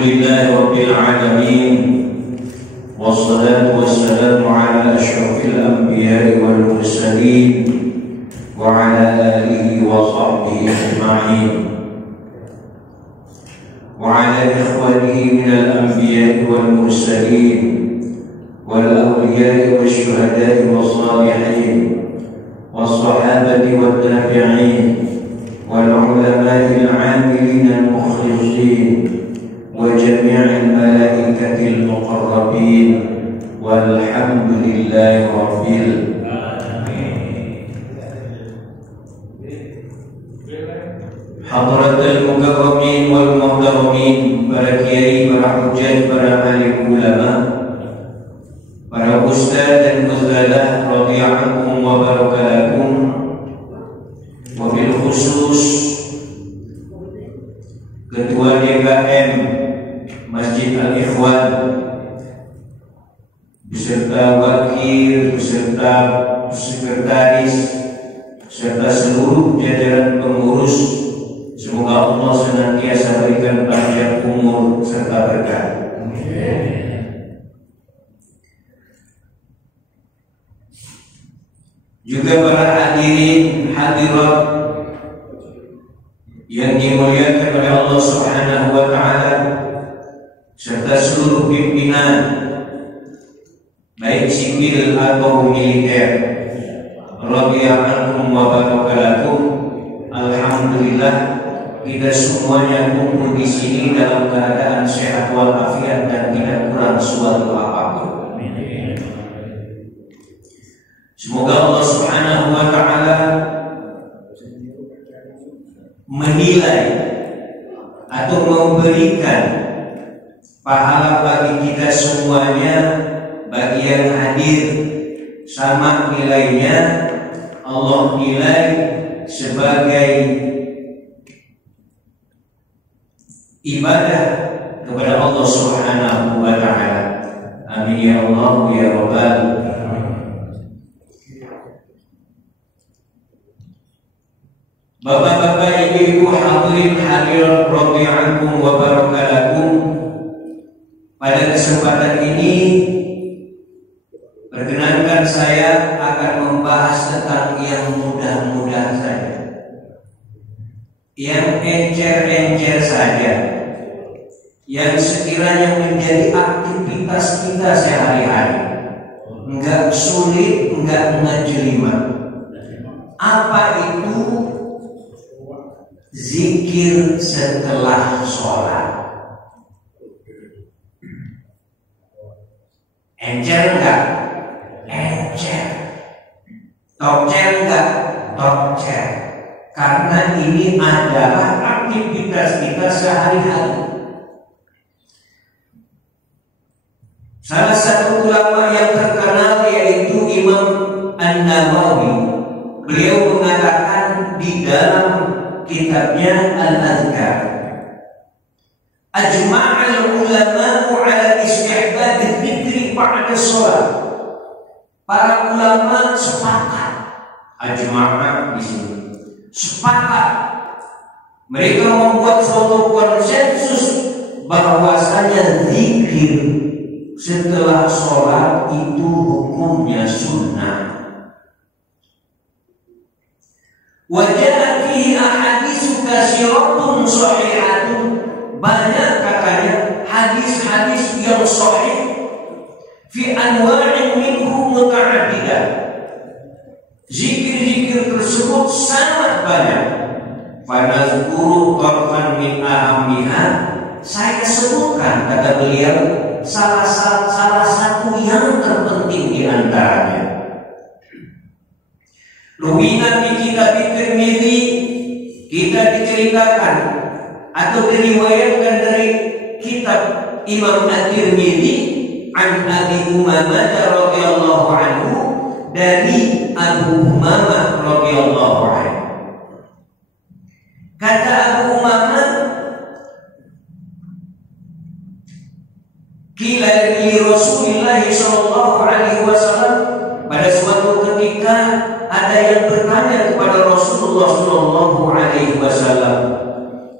Alhamdulillahi Rabbil Alamin, wassalatu wassalamu ala ashrafil anbiya'i wal mursalin wa ala alihi wa sahbihi ajma'in wa ala ikhwanihi minal anbiya'i wal mursalin wal awliya'i wal syuhada'i wal salihin wal sahabati wal tabi'in wal ulama'il 'amilin al-mukhlisin وجميع الملائكة المقربين والحمد لله رب العالمين. حضرة المكرمين والمحترمين، para kiai, para hujjah, para alim ulama, para ustaz dan ustazah radhiyallahu wa barakatuh, wabil khusus Ketua DKM Masjid Al-Ikhwan beserta wakil, beserta sekretaris, serta seluruh jajaran pengurus, semoga Allah senantiasa berikan panjang umur serta berkah. Juga para hadirin hadirat yang dimuliakan oleh Allah Subhanahu wa taala, serta seluruh pimpinan baik sipil atau militer, radhiyallahu wa barakatuh. Alhamdulillah kita semuanya kumpul di sini dalam keadaan sehat walafiat dan tidak kurang suatu apapun. Semoga Allah Subhanahu wa taala menilai atau memberikan pahala bagi kita semuanya, bagi yang hadir sama nilainya. Allah nilai sebagai ibadah kepada Allah Subhanahu wa taala. Amin ya Allah ya Rabbal. Bapak-bapak, ibu-ibu, hadirin hadirat radhiyallahu wa barakatuh. Pada kesempatan ini perkenankan saya akan membahas tentang yang mudah-mudah saja, yang encer-encer saja, yang sekiranya menjadi aktivitas kita sehari-hari, enggak sulit, enggak ngejelimet. Apa itu? Zikir setelah sholat. Encer enggak? Encer. Tokcer enggak? Tokcer. Karena ini adalah aktivitas kita sehari-hari. Salah satu ulama yang terkenal yaitu Imam An-Nawawi, beliau mengatakan di dalam kitabnya Al-Adhkar, ajma'al ulama'u ala istihbab dzikri ba'da shalah. Para ulama sepakat, ajma'a di sini sepakat, mereka membuat suatu konsensus bahwasanya zikir setelah sholat itu hukumnya sunnah. Wajah fihi ahadits katsiratun shahihatun, banyak katanya hadis-hadis yang sahih, fi anwa'in minhu muta'addidah, zikir-zikir tersebut sangat banyak. Fanazkuru tarfan min ahammiha, saya sebutkan, kata beliau, salah satu yang terpenting di antaranya. Ruwina fi kitab Tirmidzi, kita diceritakan atau diriwayatkan dari kitab Imam At-Tirmidzi an Abi Umamah radhiyallahu anhu, dari Abu Umamah radhiyallahu anhu. Kata Abu Umamah, qila li Rasulillah sallallahu alaihi wasallam, pada suatu ketika ada yang bertanya kepada Rasulullah sallallahu alaihi wasallam,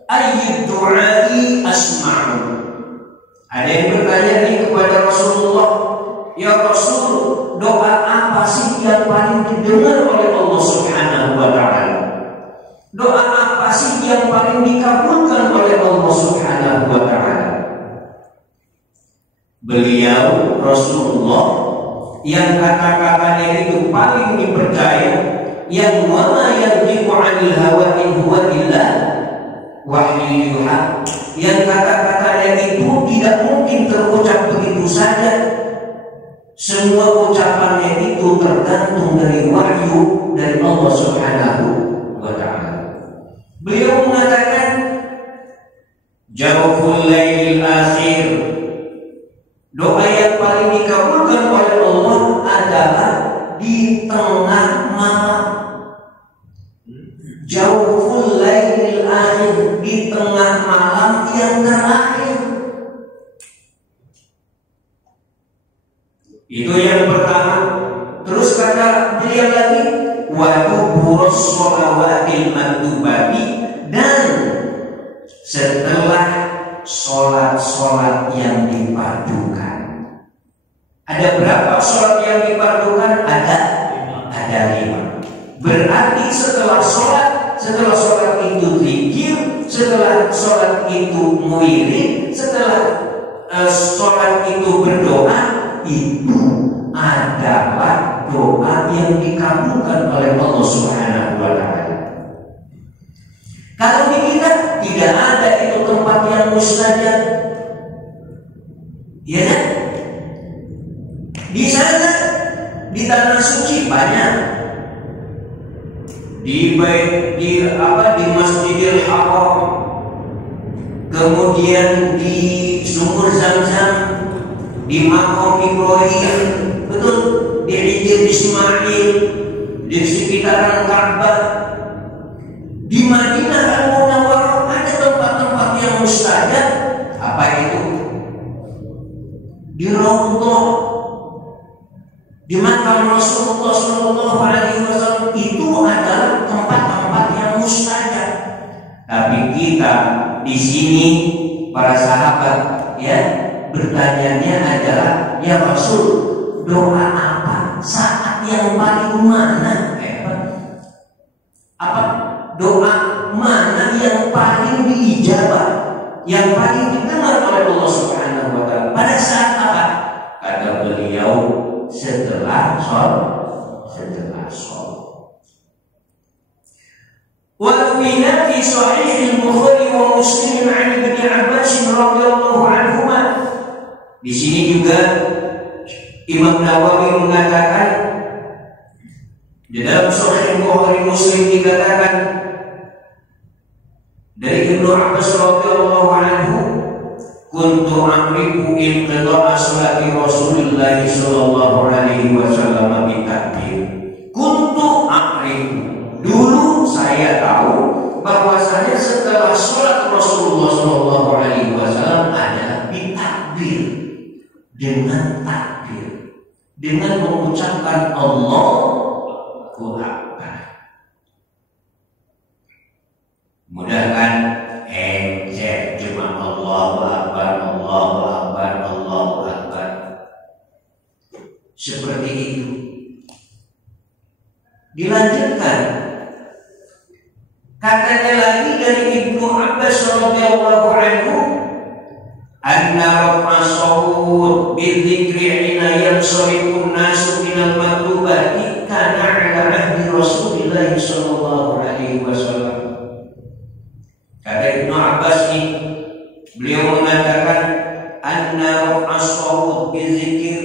ayyid du'ai asma'u, Ada yang bertanya nih kepada Rasulullah, ya Rasul, doa apa sih yang paling didengar oleh Allah Subhanahu wa Ta'ala? Doa apa sih yang paling dikabulkan oleh Allah Subhanahu wa Ta'ala? Beliau Rasulullah yang kata-katanya itu paling dipercaya, yang wa ma yantiqu 'anil hawa in huwa illa wahyu yuha, yang kata-katanya itu tidak mungkin terucap begitu saja. Semua ucapannya itu tergantung dari wahyu dari Allah Subhanahu wa Ta'ala. Beliau mengatakan jawful lailil akhir, doa yang paling dikabulkan oleh Allah adalah di tengah malam. Jawful lailil akhir, di tengah malam yang terakhir. Itu yang pertama. Terus kata beliau lagi, wa tuburus sholawatil maktubati, dan setelah sholat-sholat yang dipadukan. Ada berapa sholat yang dipadukan? Ada 5. Berarti setelah sholat itu zikir, setelah sholat itu muirid, setelah sholat itu berdoa, itu adalah doa yang dikabulkan oleh Allah Subhanahu wa Ta'ala. Kalau di kita tidak ada itu tempat yang mustajab, ya kan? Di sana, di tanah suci banyak, di Masjidil Haram, kemudian di Sumur Zamzam, di Maqam Ibrahim, betul, di Hijr Ismail, di sekitaran Ka'bah, di Madinah Al-Munawwarah ada tempat-tempat yang mustajab. Apa itu? Di Raudhah, di makam Rasulullah Shallallahu Alaihi Wasallam, itu adalah tempat-tempat yang mustajab. Tapi kita di sini para sahabat, ya, bertanyanya adalah, ya Rasul, doa apa saat yang paling mana? Apa doa mana yang paling diijabah, yang paling didengar oleh Allah Subhanahu wa Ta'ala? Pada saat apa? Kata beliau, setelah sholat. Wa fi sahih al-Bukhari wa Muslim 'an Ibnu Abbas radhiyallahu anhuma. Di sini juga Imam Nawawi mengatakan, di dalam Sahih Bukhari Muslim dikatakan dari Ibnu Abbas radhiyallahu anhu, kuntu amriku inqidha'a sholati Rasulillah sallallahu alaihi wasallam bi takbir. Kuntu amriku, dulu saya tahu bahwasanya setelah sholat Rasulullah sallallahu alaihi wasallam adalah bitakbir, dengan takbir, dengan mengucapkan Allahu Akbar. Mudah kan? Cuma Allahu Akbar, Allahu Akbar, Allahu Akbar. Seperti itu. Dilanjutkan, katanya lagi dari Ibnu Abbas radhiyallahu anhu, anna rafa sawt bidzikri ina yansarifun nasu minal maktubati kana ala ahdi Rasulillah sallallahu alaihi wasallam. Kata Ibnu Abbas ini, beliau mengatakan anna rafa sawt bidzikir,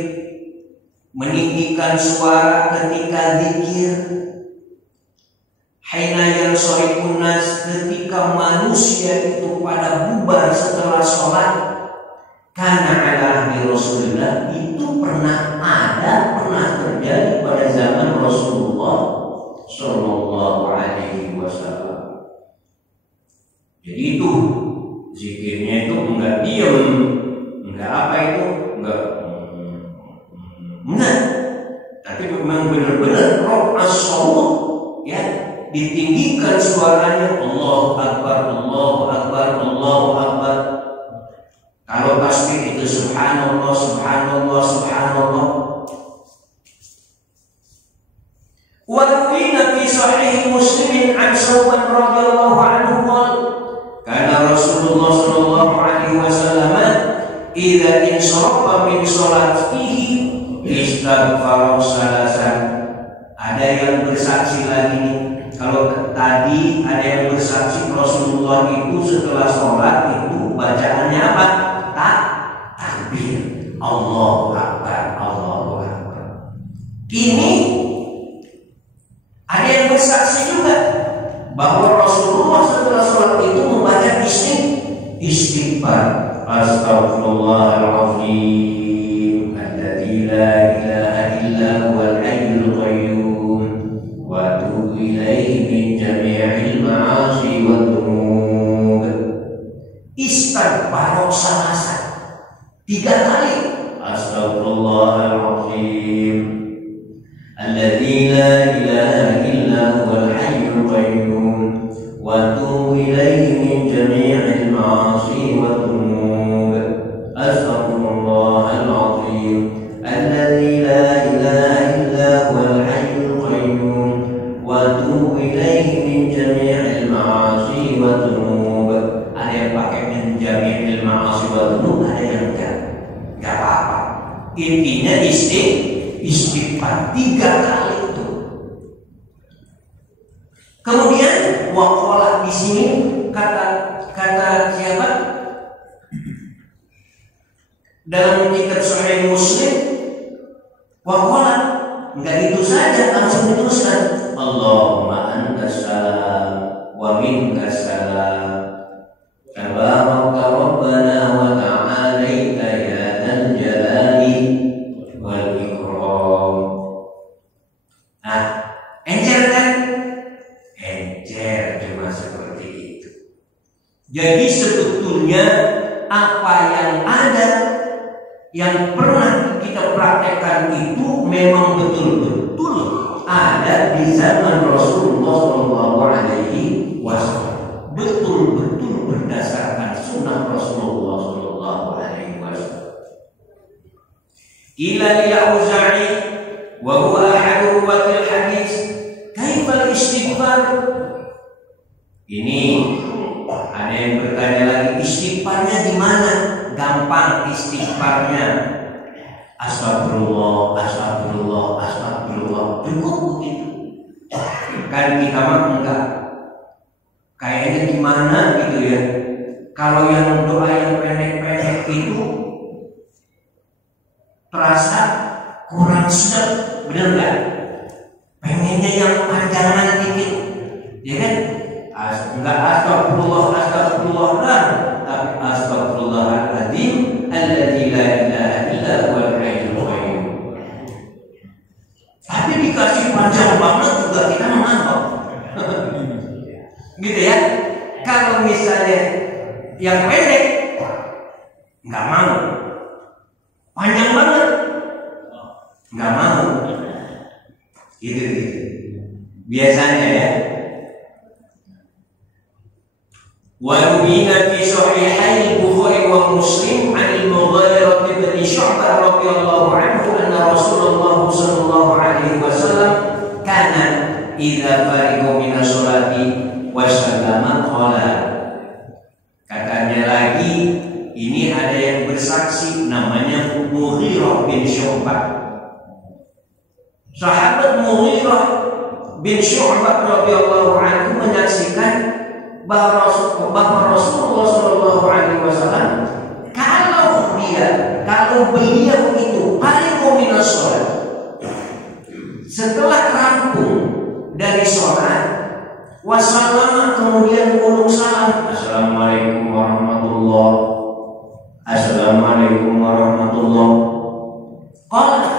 meninggikan suara ketika zikir, haina yansarifun nas, ketika manusia itu pada bubar setelah sholat, karena ala ahdi Rasulullah, itu pernah terjadi pada zaman Rasulullah sallallahu alaihi wasallam. Jadi itu zikirnya itu enggak diam, enggak apa itu, enggak, tapi memang benar-benar roh as-sawt, ya, ditinggikan suaranya, Allahu Akbar, Allahu Akbar, Allahu Akbar. Kalau tasbih itu Rasulullah itu setelah sholat itu bacaannya apa? Takbir. Allahu Akbar, Allahu Akbar. Ini ada yang bersaksi juga bahwa Rasulullah setelah sholat itu membaca istighfar. Astaghfirullahaladzim alladzi la ilaha illa huwal hayyul qayyum wa atubu ilaihi min jami'il ma'asi wa dzunub. Istighfar salasa 3 kali. Astaghfirullahaladzim alladzi la ilaha illa huwal hayyul qayyum wa atubu ilaihi min jami'il ma'asi wa dzunub. Astaghfirullahaladzim alladzi la ilaha illa huwal hayyul qayyum wa atubu ilaihi min jami'il ma'asi wa dzunub. Ada yang pakai min jami'il ma'asi wa dzunub, ada yang enggak apa-apa. Intinya istighfar 3 kali itu. Kemudian waqala di sini kata siapa? Dalam kitab Sahih Muslim, waqala enggak itu saja, langsung dituliskan Allahumma antas salam wa minkas salam tabaraka rabbana wa ta'alaita ya dzal jalali wal ikram. Nah, encer kan? Encer, cuma seperti itu. Jadi sebetulnya apa yang ada, yang pernah kita praktekkan itu memang betul-betul ada di zaman Rasulullah SAW. Betul-betul berdasarkan sunnah Rasulullah SAW. Ila Auza'i wa huwa ahadu ruwatil hadis, kaifal istighfar? Ini ada yang bertanya lagi, istighfarnya di mana? Gampang istighfarnya. Astagfirullah, astagfirullah, astagfirullah. Cukup begitu. Kan kita mah enggak. Kayaknya gimana gitu ya. Kalau yang doa yang pendek-pendek itu terasa kurang sedap, bener nggak? Pengennya yang panjangan dikit, ya kan? Enggak astagfirullah, astagfirullah, tapi astagfirullahaladzim alladzi la ilaha illa huwal hayyul qayyum. Tapi dikasih panjang banget juga kita menganggap. Gitu ya. Kalau misalnya yang pendek nggak mau, panjang banget nggak mau, gitu. Biasanya ya. وروي في صحيحي البخاري ومسلم عن المغيرة بن شعبة رضي الله عنه أن رسول الله صلى الله عليه وسلم كان إذا فرغ من الصلاة وسلم قال. Katanya lagi, ini ada yang bersaksi namanya Mughirah bin Syu'bah. Sahabat Mughirah bin Syu'bah radhiyallahu anhu menyaksikan bahwa Rasulullah SAW kalau beliau itu paling minas sholat, setelah rampung dari sholat, wassalamu, kemudian ulung salam, assalamualaikum warahmatullahi, assalamualaikum warahmatullahi. Kalau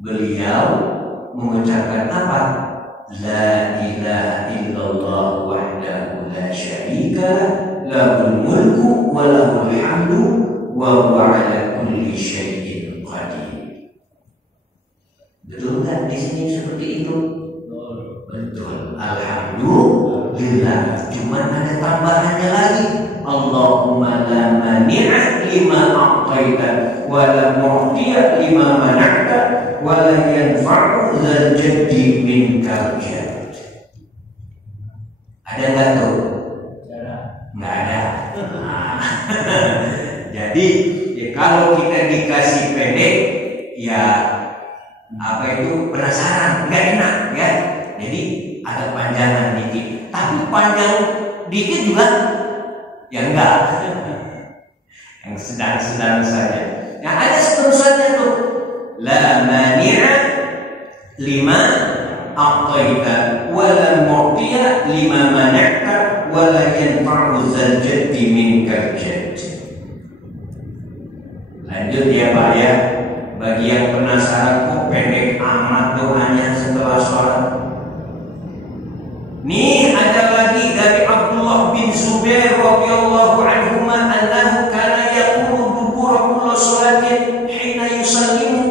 beliau mengucapkan apa? La ilaha illallah wahdahu la syarika lahul mulku wa lahul hamdu wa huwa ala kulli syai'in qadir. Betul kan di sini seperti itu? Betul. Alhamdulillah. Cuma ada tambahannya lagi. Allahumma la mani'a lima a'taita wa la mu'tiya lima mana'ta wa la yanfa'u dzal jaddi minkal jadd. Ada enggak tuh? Enggak ada. Jadi ya, kalau kita dikasih pendek, ya apa itu penasaran, enggak enak ya. Jadi ada panjangan dikit, tapi panjang dikit juga ya enggak. Yang sedang-sedang saja. Yang ada seterusnya tuh. La mani'a lima a'taita wa la mu'tiya lima mana'ta wa la yanfa'u zal jaddi minkal jadd. Lanjut ya Pak ya. Bagi yang penasaran kok pendek amat doanya setelah sholat. Nih ada lagi dari Abdullah bin Zubair radhiyallahu anhu annahu kana yaqulu dubura kulli sholatin hina yusallimu.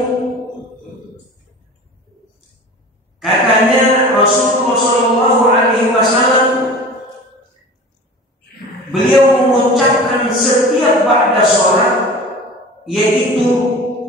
Katanya Rasulullah sallallahu alaihi wasallam beliau mengucapkan setiap ba'da sholat yaitu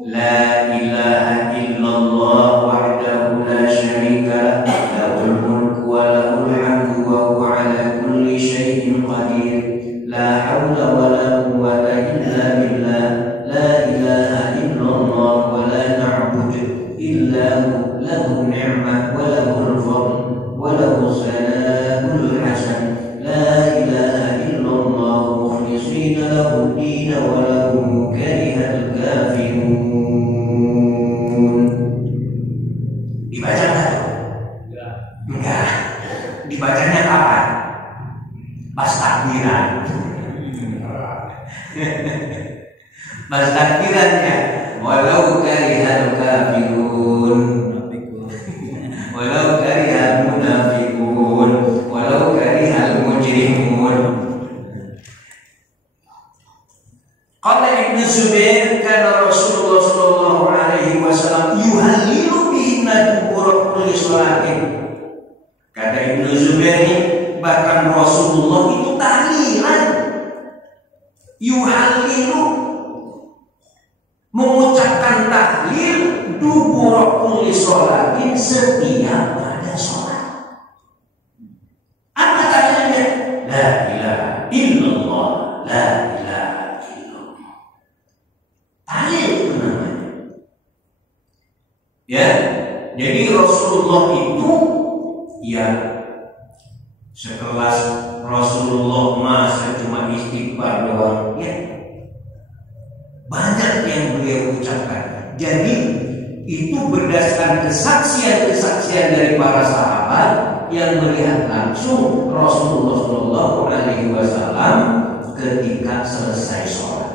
la ilaha illallah wahdahu la syarika lahul mulku wa lahul hamdu wa huwa ala kulli syai'in qadir la haula wa la quwwata illa billah la ilaha illallah wa la na'budu illa hu lahu ni'mah wa lahul fadl wa lahu sana'ul hasan la ilaha illallah mukhlishina lahu din wa lahu karihal kafirun. Dibaca enggak? Enggak. Dibacanya kapan? Pas takbiran. Pas takbirannya. Walau karihal kafirun, walau karihal munafiqun, walau karihal mujrimun. Qala Ibnu Zubair kana Rasulullah sallallahu alaihi wasallam yuhallilu bihinna dubura kulli sholatin. Kata Ibnu Zubair ini bahkan Rasulullah itu tahlilan. Yuhallilu mengucapkan tahlil dubura kulli sholatin setiap pada sholat. Apa tahlilnya? La ilaha illallah, la ilaha illallah. Tahlil itu namanya. Ya, jadi Rasulullah itu ya sekelas Rasulullah masa cuma istighfar doang ya. Banyak yang beliau ucapkan. Jadi itu berdasarkan kesaksian-kesaksian dari para sahabat yang melihat langsung Rasulullah Shallallahu Alaihi Wasallam ketika selesai sholat.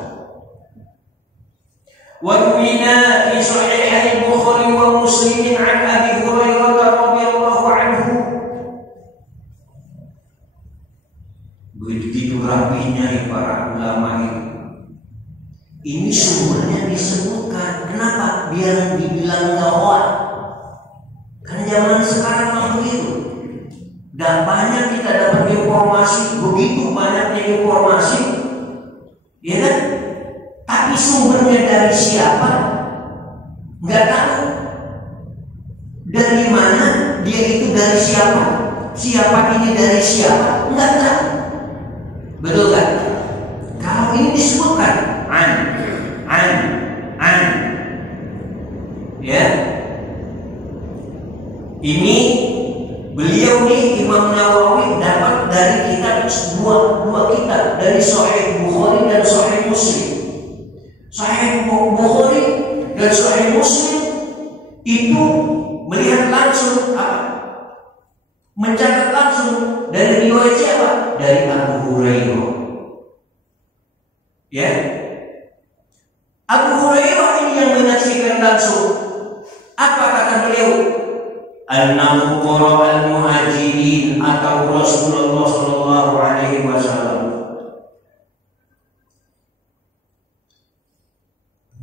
Warwina fi Sahih Bukhari wa Muslim an Abi Hurairah radhiyallahu anhu. Begitu rapinya para ulama ini. Ini sumbernya disebutkan. Kenapa? Biar dibilang gawat. Karena zaman sekarang memang begitu. Dan banyak kita dapat informasi, begitu banyaknya informasi, ya kan? Tapi sumbernya dari siapa? Nggak tahu. Dari mana dia itu dari siapa? Siapa ini dari siapa? Nggak tahu. Betul kan? Kalau ini disebutkan an, ya. Ini beliau nih Imam Nawawi dapat dari kitab dua kitab, dari Sahih Bukhari dan Sahih Muslim. Sahih Bukhari dan Sahih Muslim itu melihat langsung apa? Mencatat langsung dari riwayat siapa? Dari Abu Hurairah. Ya. Abu Hurairah ini yang menyaksikan langsung. Apa kata beliau? Annahu qara al-muhajirin atau Rasulullah sallallahu alaihi wasallam.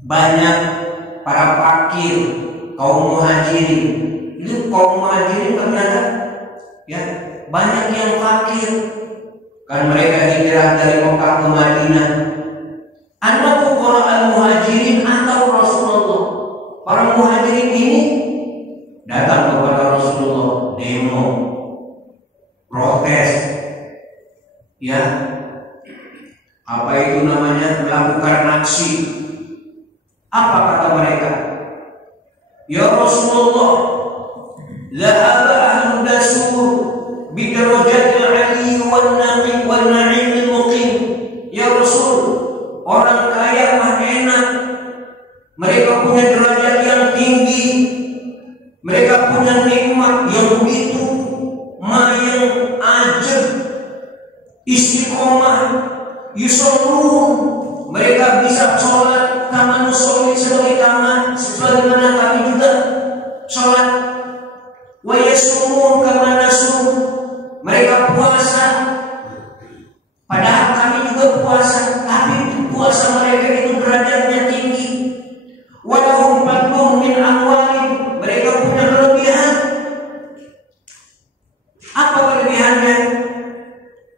Banyak para fakir kaum muhajirin. Itu kaum muhajirin ternyata ya, banyak yang fakir. Kan mereka hijrah dari Mekah ke Madinah. Annahu qara al-muhajirin atau Rasulullah. Para muhajirin ini datang kepada Rasulullah, demo, protes, ya, apa itu namanya, melakukan aksi. Apa kata mereka? Ya Rasulullah, dhahaba ahlud dasur bidarajatil ali wan naqi wan na'imil muqim. Ya Rasul, orang kaya mah enak. Mereka punya derajat yang tinggi. Mereka punya nikmat yang begitu yang ajab, istiqomah, yusallun. Mereka bisa sholat kama nusolli, sebagaimana kami juga sholat. Wa yasumun kama nasum. Mereka puasa, padahal kami juga puasa, tapi puasa mereka itu derajatnya tinggi. Walahum fadlun min amwalihim. Mereka punya kelebihan. Apa kelebihannya?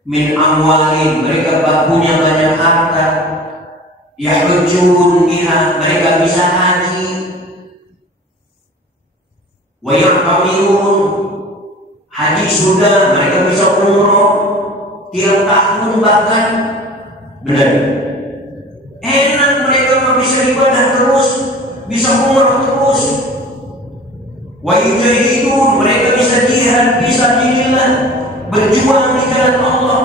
Min amwalihim. Mereka punya banyak harta. Yahujun biha. Mereka bisa haji. Wa ya'tamirun. Haji sudah, mereka bisa umroh tiap tahun bahkan. Benar. Enak, mereka bisa ibadah terus, bisa umroh terus. Wa yujahidun, mereka bisa jihad, bisa jihad, berjuang di jalan Allah.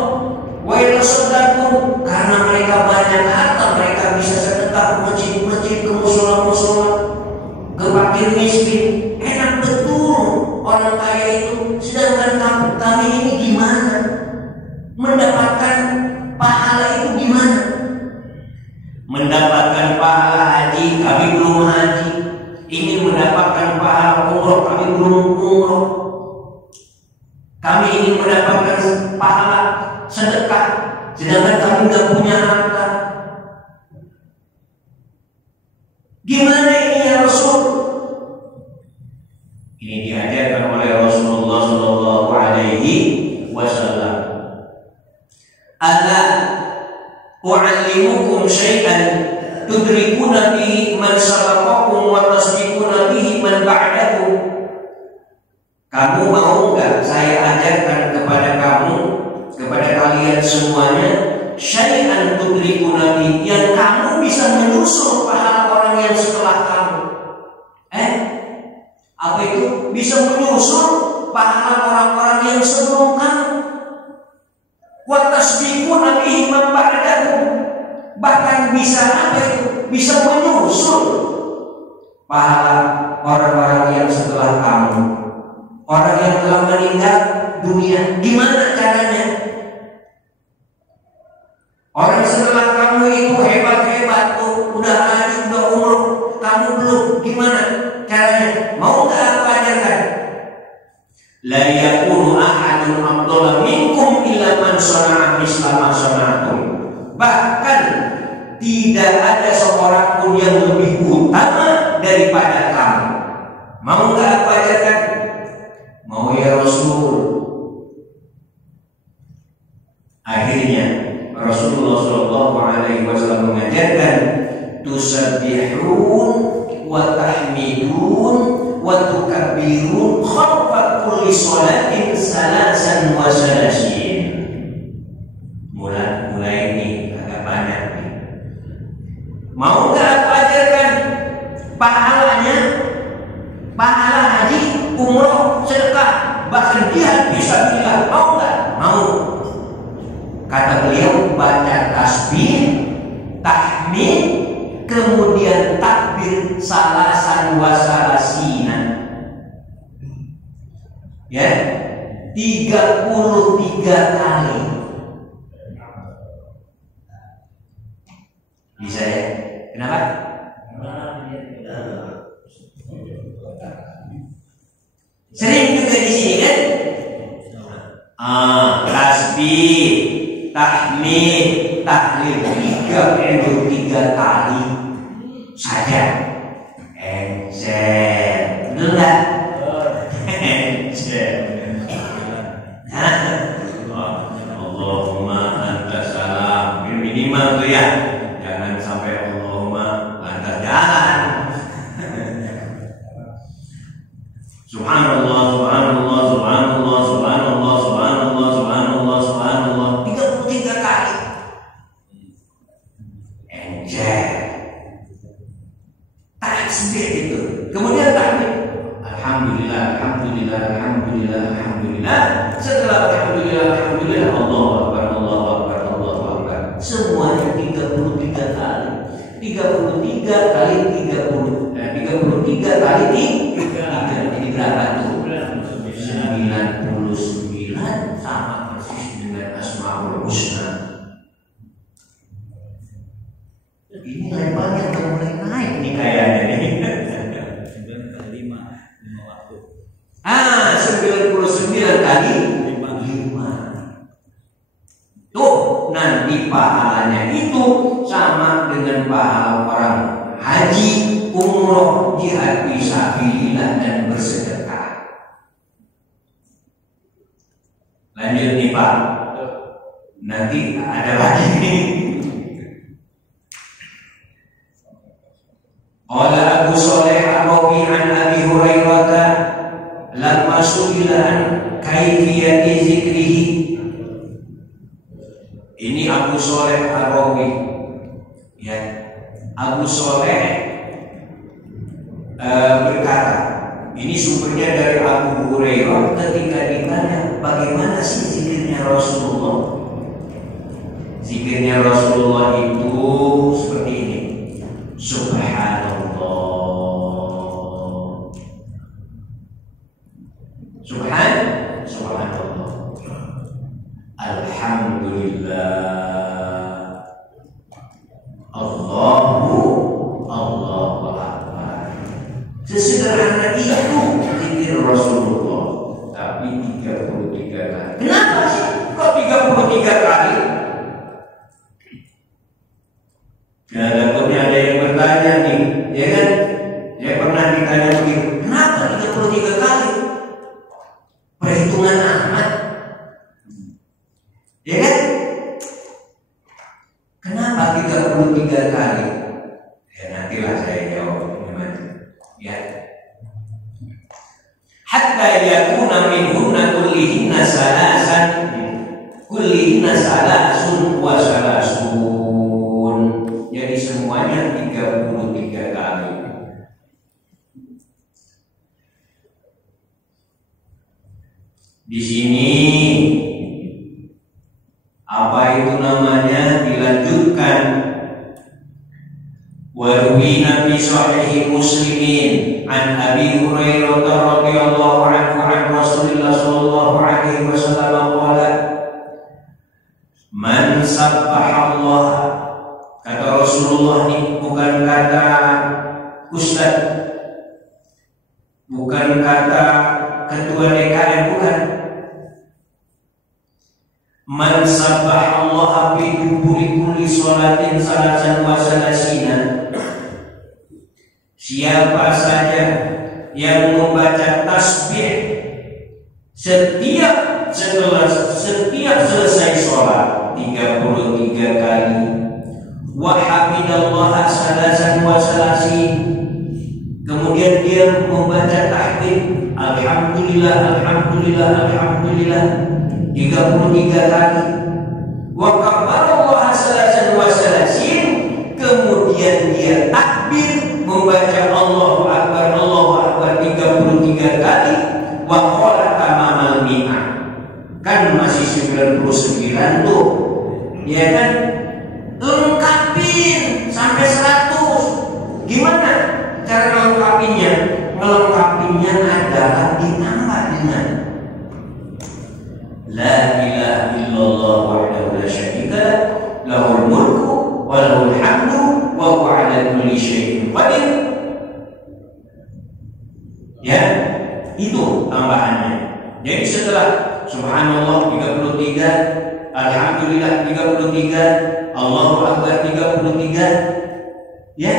Wa yatasaddaqun, karena mereka banyak harta, mereka bisa sedekah ke masjid-masjid, ke mushola-mushola, ke fakir miskin. Enak betul orang kaya itu. Sedangkan kami ini gimana? Mendapatkan pahala itu gimana? Mendapatkan pahala haji, kami belum haji. Ingin mendapatkan pahala umroh, kami belum umroh. Kami ingin mendapatkan pahala sedekah, sedangkan kami tidak punya harta. Gimana ini ya Rasul? Ini diajarkan oleh Rasulullah Shallallahu Alaihi Wasallam. Ala u'allimukum syai'an tudrikuna bihi man sabaqakum wa tasbiquna bihi man ba'dakum. Kamu mau enggak saya ajarkan kepada kamu, kepada kalian semuanya, syai'an tudrikuna bihi, yang kamu bisa menyusul pahala orang yang setelah kamu. Apa itu? Bisa menyusul pahala orang-orang yang sebelum kamu. Wa tasbiquna bihi man ba'dakum. Bahkan bisa apa itu? Bisa menyusul pahala orang-orang yang setelah kamu. Orang yang telah meninggal dunia. Gimana caranya? Orang setelah kamu itu hebat-hebat tuh, udah haji, udah umroh, kamu belum. Gimana caranya? Mau nggak aku ajarkan? La yakunu ahadun afdala minkum illa man sana'a misla ma sana'tum. Bahkan tidak ada seorang pun yang lebih utama daripada kamu. Mau nggak aku ajarkan? Mau ya Rasul. Akhirnya Rasulullah Shallallahu Alaihi Wasallam mengajarkan tusabbihun wa tahmidun wa tukabbirun khalfa kulli sholatin salasan wa salasin. Mulai ini agak banyak nih. Mau nggak aku ajarkan pahalanya? Pahala haji, umroh, sedekah, bahkan jihad bisa bilang. Mau nggak? Mau. Kata beliau, baca tasbih, tahmid, kemudian takbir salasan wa salasina. Ya, 33 kali. Bisa ya? Kenapa? Sering juga di sini kan? Tasbih, tahmid, tahlil 33 kali saja. Encer, betul nggak? Encer. Allahumma anta salam, minimal tuh ya. Jangan sampai Allahumma lantar jalan. Subhanallah, subhanallah, subhanallah, subhanallah, subhanallah, subhanallah, subhanallah 33 kali. Encer. Tasbih itu. Kemudian tahmid. Alhamdulillah, alhamdulillah, alhamdulillah, alhamdulillah. Setelah alhamdulillah, alhamdulillah, Allahu Akbar, Allahu 33 kali 30, 33 kali 3, jadi berapa tuh? 99, sama persis dengan Asmaul Husna. Ini levelnya udah mulai naik nih kayaknya nih. 5 waktu. 99 kali 5. Tuh, nanti pahalanya itu sama dengan pahala orang haji, umroh, jihad fisabilillah dan bersedekah. Lanjut nih Pak. Nanti ada lagi nih. Qala Abu Shalih Ar-Rabi an Abi Hurairah lamma su'ila an kaifiyati zikrihi. Ini Abu Shalih Ar-Rabi. Ya. Abu Shalih berkata, ini sumbernya dari Abu Hurairah ketika ditanya bagaimana sih zikirnya Rasulullah. Zikirnya Rasulullah itu seperti ini. Subhanallah, Subhanallah, Alhamdulillah, Allahu Akbar. Sesederhana itu zikir Rasulullah, tapi 33 kali. Kenapa sih kok 33 kali? Ya, takutnya ada yang bertanya nih, ya kan? Ya pernah ditanya begitu, kenapa 33 kali? Perhitungan amat, ya kan? Kenapa 33 kali? Ya nantilah saya jawab gimana. Ya. Hatta yakuna minhunna kullihinna salasun wa salasun. Jadi semuanya 33 kali. Di sini apa itu namanya dilanjutkan. Warwina fi sahih Muslimin an Abi Hurairah radhiyallahu anhu an Rasulillah sallallahu alaihi wasallam qala man sabbaha Allah. Kata Rasulullah ini bukan kata ustaz, bukan kata ketua DKM, bukan. Man sabbaha Allah fi duburi kulli sholatin salasan wa salasina. Siapa saja yang membaca tasbih setiap selesai sholat 33 kali. Wa hamidallaha salasan wa salasin. Kemudian dia membaca tahmid alhamdulillah, alhamdulillah, alhamdulillah 33 kali. Wa kabbarallaha salasan wa salasin. Kemudian dia takbir membaca Allahu Akbar, Allahu Akbar 33 kali. Wa qala tamamal mi'ah. Kan masih 99 tuh. Ya kan? Lengkapin sampai 100. Gimana cara ngelengkapinnya? Ngelengkapinnya adalah ditambah dengan La ilaha illallah wahdahu la syarika lahul mulku wa lahul hamdu wa huwa ala kulli syai'in qadir. Ya, itu tambahannya. Jadi setelah subhanallah 33, alhamdulillah 33, Allahu Akbar 33, ya,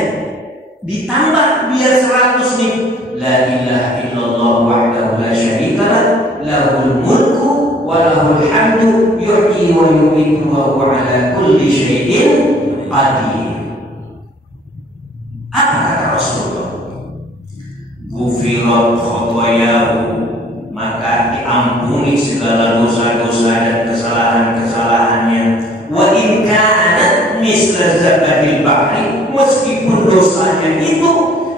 ditambah biar 100 nih. La ilaha illallah wahdahu la syarika lahul mulku wa lahul hamdu yuhyi wa yumiitu wa huwa ala kulli syai'in qadir. Apa kata Rasulullah? Ghufirat khotoyahu, maka diampuni segala dosa-dosa dan kesalahan-kesalahannya. Wa in kanat misla zabadil bahri, meskipun dosanya itu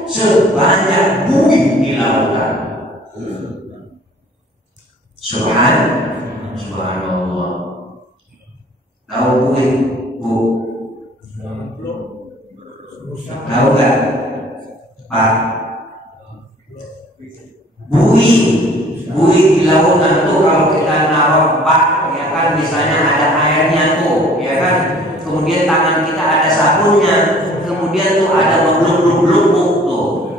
sebanyak buih di lautan. Subhanallah. Tahu buih, Bu? Tahu nggak, Pak? Buih di lautan tuh kalau kita naruh pak, ya kan, misalnya ada airnya tuh, ya kan, kemudian tangan kita ada sabunnya, kemudian tuh ada ngebluk-bluk tuh.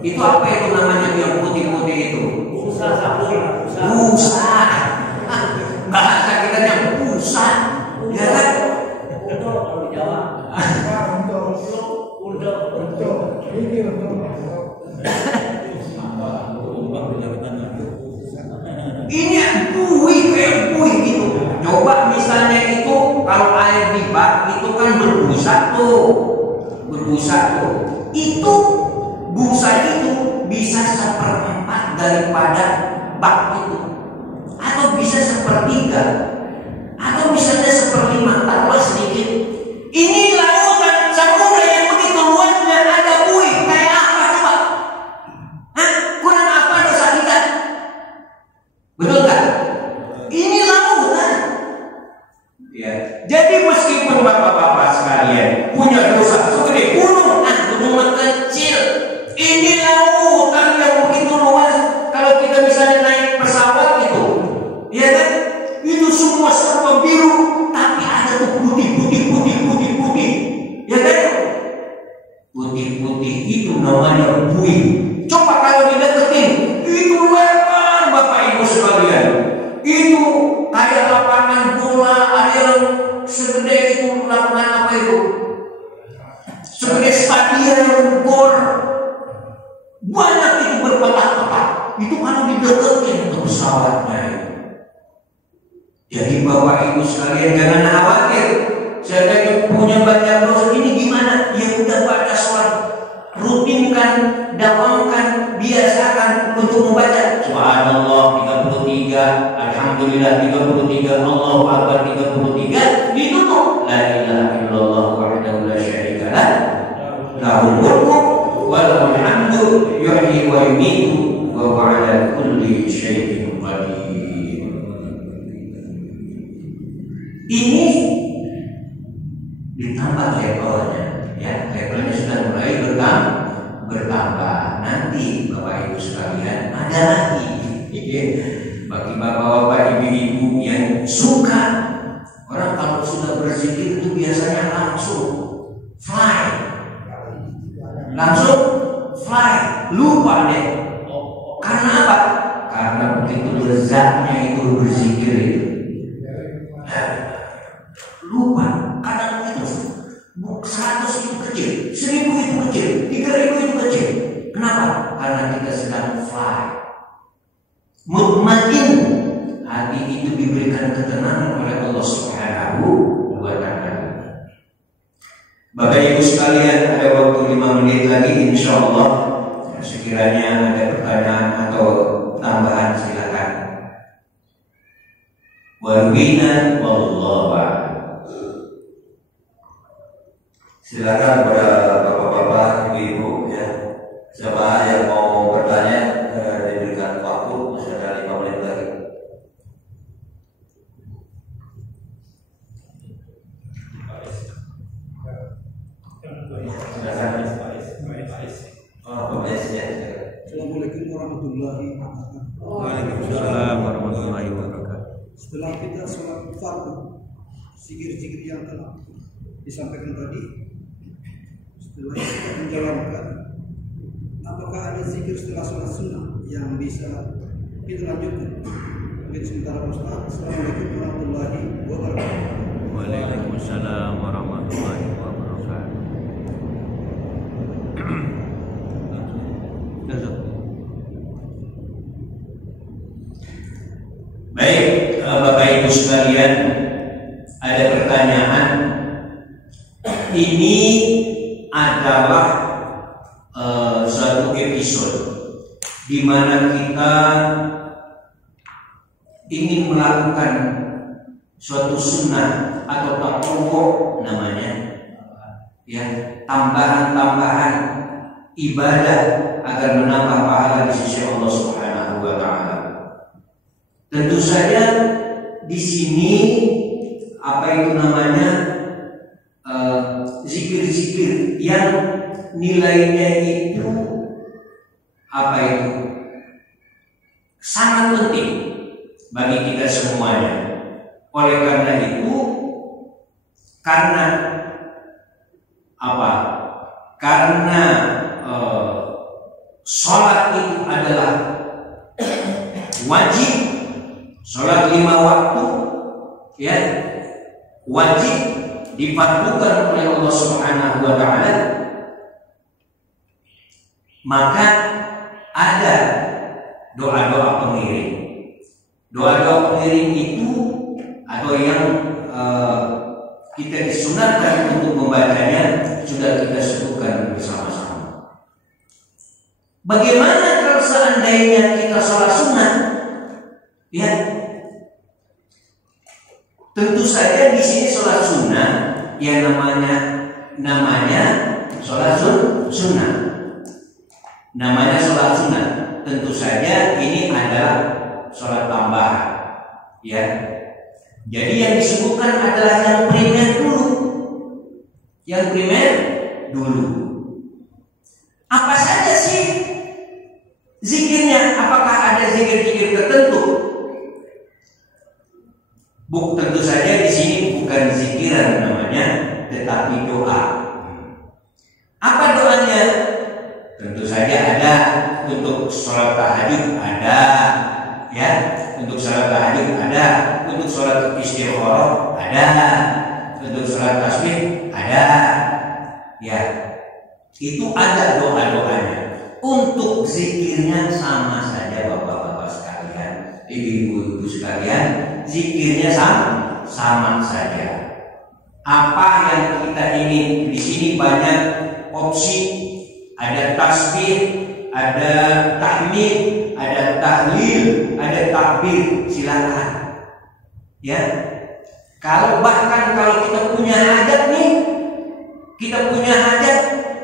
Itu apa itu namanya yang putih-putih itu? Busa sabun. Busa. Bahasa kita yang busa, ya kan? Untuk kalau di Jawa. Untuk. Ini buih kayak buih gitu. Coba misalnya itu kalau air di bak itu kan berbusa tuh. Itu busa itu bisa 1/4 daripada bak itu, atau bisa 1/3, atau misalnya 1/5, tambah sedikit. Ini lautan samudra yang begitu luasnya ada buih kayak apa coba? Hah? Kurang apa dosa kita? Betul nggak? Ini lautan. Ya. Jadi meskipun bapak-bapak sekalian punya dosa segede gunung, gunung kecil, ini lautan yang begitu luas. Kalau kita misalnya naik pesawat itu, ya kan? Itu semua serba biru, tapi ada tuh putih, ya kan? Putih itu namanya buih. Coba kalau dideketin, itu lebar Bapak Ibu sekalian. Itu kayak lapangan bola, ada yang segede itu, lapangan apa itu? Segede stadion bor. Banyak itu berpetak-petak. Itu kalau dideketin ke pesawatnya. Jadi Bapak Ibu sekalian jangan khawatir. Saya punya banyak dosa ini gimana? Ya udah baca sholat, rutinkan, dawamkan, biasakan untuk membaca Subhanallah 33, Alhamdulillah 33, Allahu Akbar 33, ditutup La ilaha illallah wahdahu la syarika lah, lahul mulku wa lahul hamdu yuhyi wa yumiitu wa huwa ala kulli syai'in qadir. Ini ditambah levelnya, ya, levelnya sudah mulai bertambah. Nanti Bapak Ibu sekalian ada lagi, bagi bapak-bapak, ibu-ibu yang suka, orang kalau sudah berzikir itu biasanya langsung fly, lupa deh. Karena apa? Karena begitu lezatnya itu berzikir itu, lupa. Kadang itu 100 itu kecil, 1000 itu kecil, 3000 itu kecil. Kenapa? Karena kita sedang fly. Mutmain, hati itu diberikan ketenangan oleh Allah Subhanahu wa Ta'ala. Bapak Ibu sekalian, ada waktu 5 menit lagi, insya Allah. Sekiranya ada pertanyaan atau tambahan silakan. Wabina wallahu a'lam. Silakan kepada bapak-bapak, ibu-ibu, ya. Siapa yang mau bertanya, diberikan waktu, masih ada 5 menit lagi. Silakan. Oh, ya. Assalamualaikum warahmatullahi wabarakatuh. Waalaikumsalam warahmatullahi wabarakatuh. Setelah kita sholat fardu, zikir-zikir yang telah disampaikan tadi, setelah kita menjalankan, apakah ada zikir setelah sholat sunnah yang bisa kita lanjutkan? Mungkin sementara Ustaz. Assalamualaikum warahmatullahi wabarakatuh. Waalaikumsalam warahmatullahi wabarakatuh. Baik, Bapak Ibu sekalian, ada pertanyaan. Ini adalah suatu episode di mana kita ingin melakukan suatu sunnah atau tatawwu namanya, ya, tambahan-tambahan ibadah agar menambah pahala di sisi Allah Subhanahu wa Ta'ala. Tentu saja di sini apa itu namanya zikir-zikir yang nilainya itu apa itu? Sangat penting bagi kita semuanya. Oleh karena itu, karena apa? Karena sholat itu adalah wajib, sholat 5 waktu, ya, wajib difardukan oleh Allah Subhanahu wa Ta'ala, maka ada doa-doa pengiring. Doa-doa pengiring itu atau yang kita disunahkan untuk membacanya sudah kita sebutkan bersama-sama. Bagaimana kalau seandainya kita sholat sunnah? Ya, tentu saja di sini sholat sunnah, ya namanya sholat sunnah. Namanya sholat sunnah. Tentu saja ini adalah sholat tambahan, ya. Jadi yang disebutkan adalah yang primer dulu. Yang primer dulu. Apa saja sih zikirnya? Apakah ada zikir-zikir tertentu? Tentu saja di sini bukan zikiran namanya, tetapi doa. Apa doanya? Tentu saja ada. Untuk sholat tahajud ada, ya. Untuk sholat tahajud ada. Untuk sholat istikharah ada. Untuk sholat tasbih ada, ya. Itu ada doa-doanya. Untuk zikirnya sama saja bapak-bapak sekalian, ibu-ibu sekalian, zikirnya sama saja. Apa yang kita ingin di sini banyak opsi, ada tasbih, ada tahmid, ada tahlil, ada takbir, silakan. Ya. Bahkan kalau kita punya hajat nih,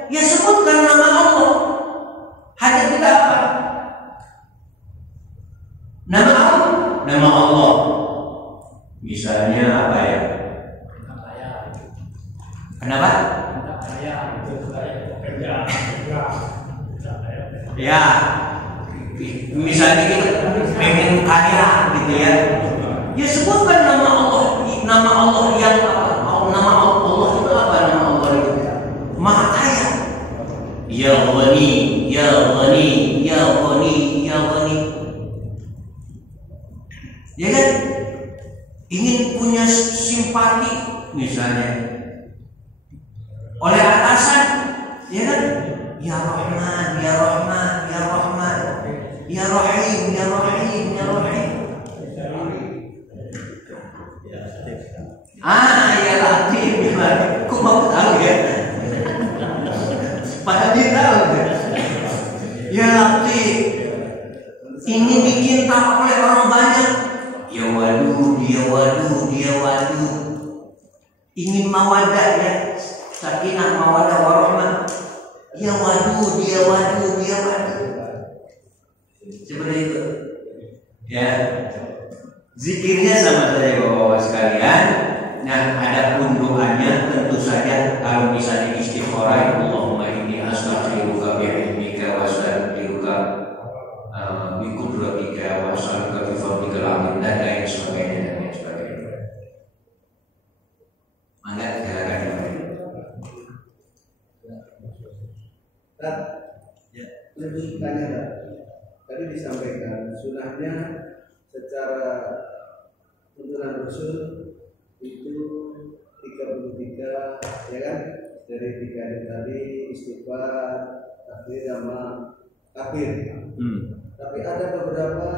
ya sebutkan nama Allah. Hajat kita apa? Nama Allah. Nama Allah. Misalnya apa ya? Kenapa? Ya, misalnya kita pengen kaya gitu ya, ya sebutkan nama Allah. Nama Allah yang apa? Nama Allah itu apa? Nama Allah itu Maha Kaya. Ya Ghani, Ya Ghani, Ya Ghani, Ya Ghani. Ya kan? Ingin punya simpati misalnya oleh atasan, ya kan? Ya Rahman, Ya Rahman, Ya Rahman, Ya Rahim, Ya Rahim, Ya Rahim. Ya Latif, Ya Latif. Kok mau tahu ya? Padahal dia tahu ya. Ya Latif. Ini dicinta oleh orang banyak. Ya Wadud, Ya Wadud, Ya Wadud. Ingin mawadah ya, sakinah, mawadah, warahmah. Ya Wadud, Ya Wadud, Ya Wadud. Seperti itu. Ya. Zikirnya sama saja bapak-bapak sekalian. Nah, ada doanya tentu saja kalau misalnya istikharah, Allahumma inni astaghfiruka bi'ilmika wa astaghfiruka bi qudratika wa as'aluka bi fadlika al-'azim dan lain sebagainya. Mangga silakan. Ya, lebih tanya Pak. Tadi disampaikan sunahnya secara tuntunan Rasul itu 33, ya kan? Dari 3 hari tadi istighfar, takbir sama takbir. Tapi ada beberapa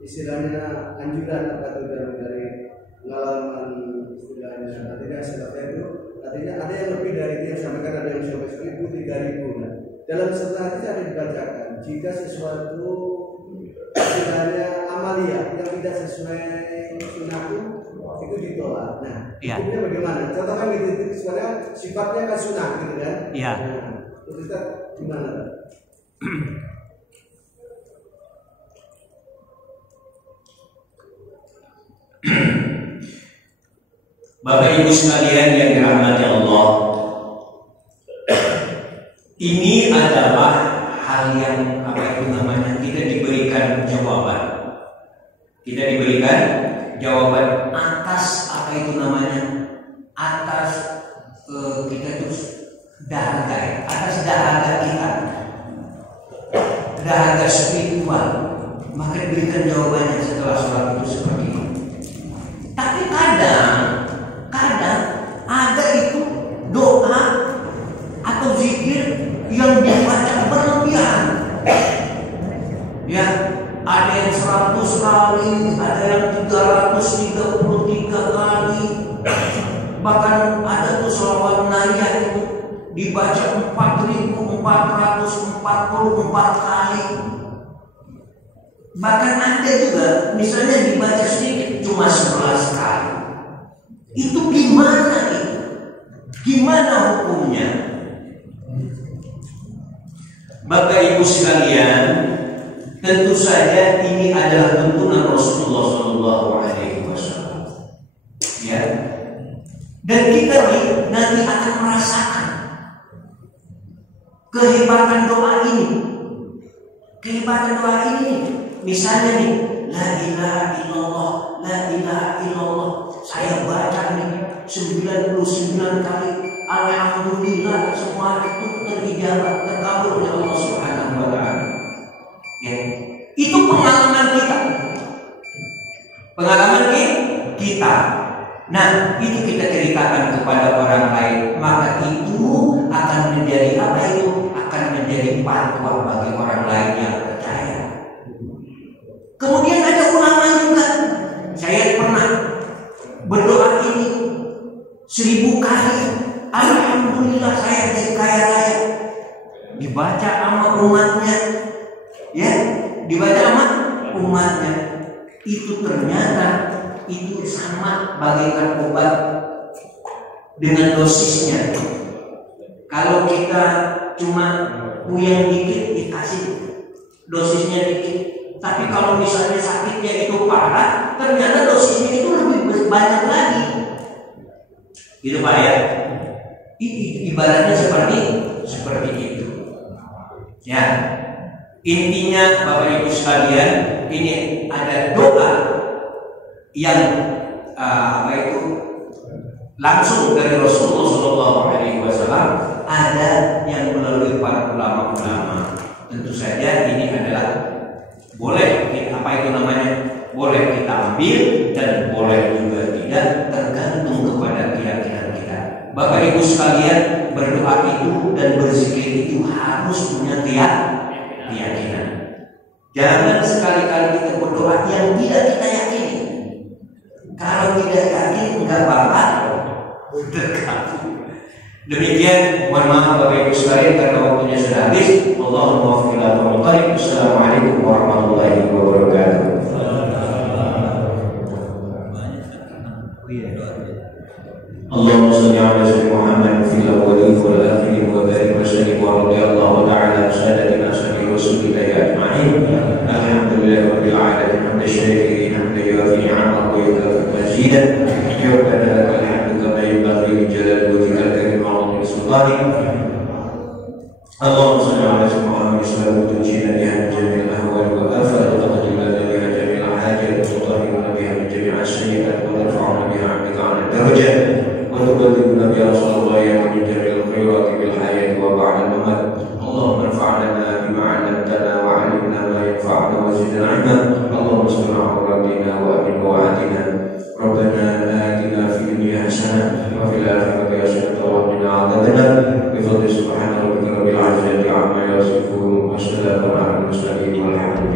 istilahnya anjuran apa itu dari pengalaman istilahnya artinya seperti itu. Artinya ada yang lebih dari itu yang sampaikan, ada yang sampai 1000, 3000. Nah, dalam setelah itu ada dibacakan jika sesuatu istilahnya amalia yang tidak sesuai sunnahku itu ditolak. Nah, hukumnya bagaimana? Contohnya gitu, sebenarnya sifatnya kan sunnah gitu kan? Iya. Nah, terus kita gimana? Bapak Ibu sekalian yang dirahmati Allah, Ini adalah hal yang kita diberikan jawaban. Kita diberikan jawaban atas atas kita itu dahaga, atas dahaga kita, dahaga spiritual. Maka diberikan jawabannya setelah sholat itu seperti itu. Tapi kadang ada itu doa atau zikir yang dibaca berlebihan. Ya, ada yang 100 kali, ada yang 333 kali. Bahkan ada tuh sholawat nayah itu dibaca 4.444 kali. Bahkan ada juga misalnya dibaca sedikit cuma 11 kali. Itu gimana itu? Gimana hukumnya? Bapak Ibu sekalian, tentu saja ini adalah tuntunan Rasulullah SAW. Ya. Dan kita nanti akan merasakan kehebatan doa ini. Kehebatan doa ini, misalnya nih, la ilaha illallah, la ilaha illallah. Saya baca nih 99 kali. Alhamdulillah, semua itu terijabah, terkabul oleh Allah Subhanahu wa taala. Ya. Itu pengalaman kita. Pengalaman kita. Nah, itu kita ceritakan kepada orang lain, maka itu akan menjadi apa itu? Akan menjadi fatwa bagi orang lain yang percaya. Kemudian ada ulama juga. Saya pernah berdoa ini 1000 kali. Alhamdulillah saya jadi kaya raya. Dibaca sama umatnya. Ya, dibaca sama umatnya. Itu ternyata itu sama bagaikan obat dengan dosisnya. Kalau kita cuma puyeng dikit dikasih dosisnya dikit. Tapi kalau misalnya sakitnya itu parah, ternyata dosisnya itu lebih banyak lagi. Gitu Pak ya. Ibaratnya seperti itu. Ya. Intinya Bapak Ibu sekalian, ini ada doa yang langsung dari Rasulullah SAW, ada yang melalui para ulama-ulama. Tentu saja ini adalah boleh boleh kita ambil dan boleh juga tidak, tergantung kepada keyakinan kita. Bapak Ibu sekalian, berdoa itu dan berzikir itu harus punya keyakinan. Jangan sekali-kali kita berdoa yang tidak kita yakini. Kalau tidak yakin enggak bakal terkabul. Demikian, mohon maaf Bapak Ibu sekalian karena waktunya sudah habis. Allahumma waffiq lana wa barik. Assalamualaikum warahmatullahi wabarakatuh. Allahumma shalli ala sayyidina Muhammad fil awwalin wal akhirin wa barik wa sallim wa radiyallahu ta'ala sadatina sayyidina rasulillah ajma'in. Alhamdulillahi rabbil alamin. Hamdan syakirin, hamdan yuwafi ni'amahu wa yukafi mazidan. Ya rabbana lakal hamdu kama yanbaghi li jalali wajhikal karim wa 'azimi sultanik. Allahumma shalli ala sayyidina Muhammad sallallahu alaihi wa sallam jamil ahwal wa afat wa taqaddimna biha jamil hajat wa tutahhiruna biha min jami'is sayyi'at wa tarfa'una biha 'indaka 'ala darajat wa tuballighuna bi rasulillah ya min jami'il khairat bil hayat wa ba'da al-mamat. Allahumma anfa'na bima 'allamtana wa 'allimna ma yanfa'una wa zidna 'ilma. Allahumma salli 'ala wa amin wa atina. Rabbana atina fid dunya hasanah wa fil akhirati hasanah wa qina 'adzabannar. Bi fadli subhana rabbika rabbil 'izzati 'amma yasifun wa salamun 'alal mursalin walhamdulillah.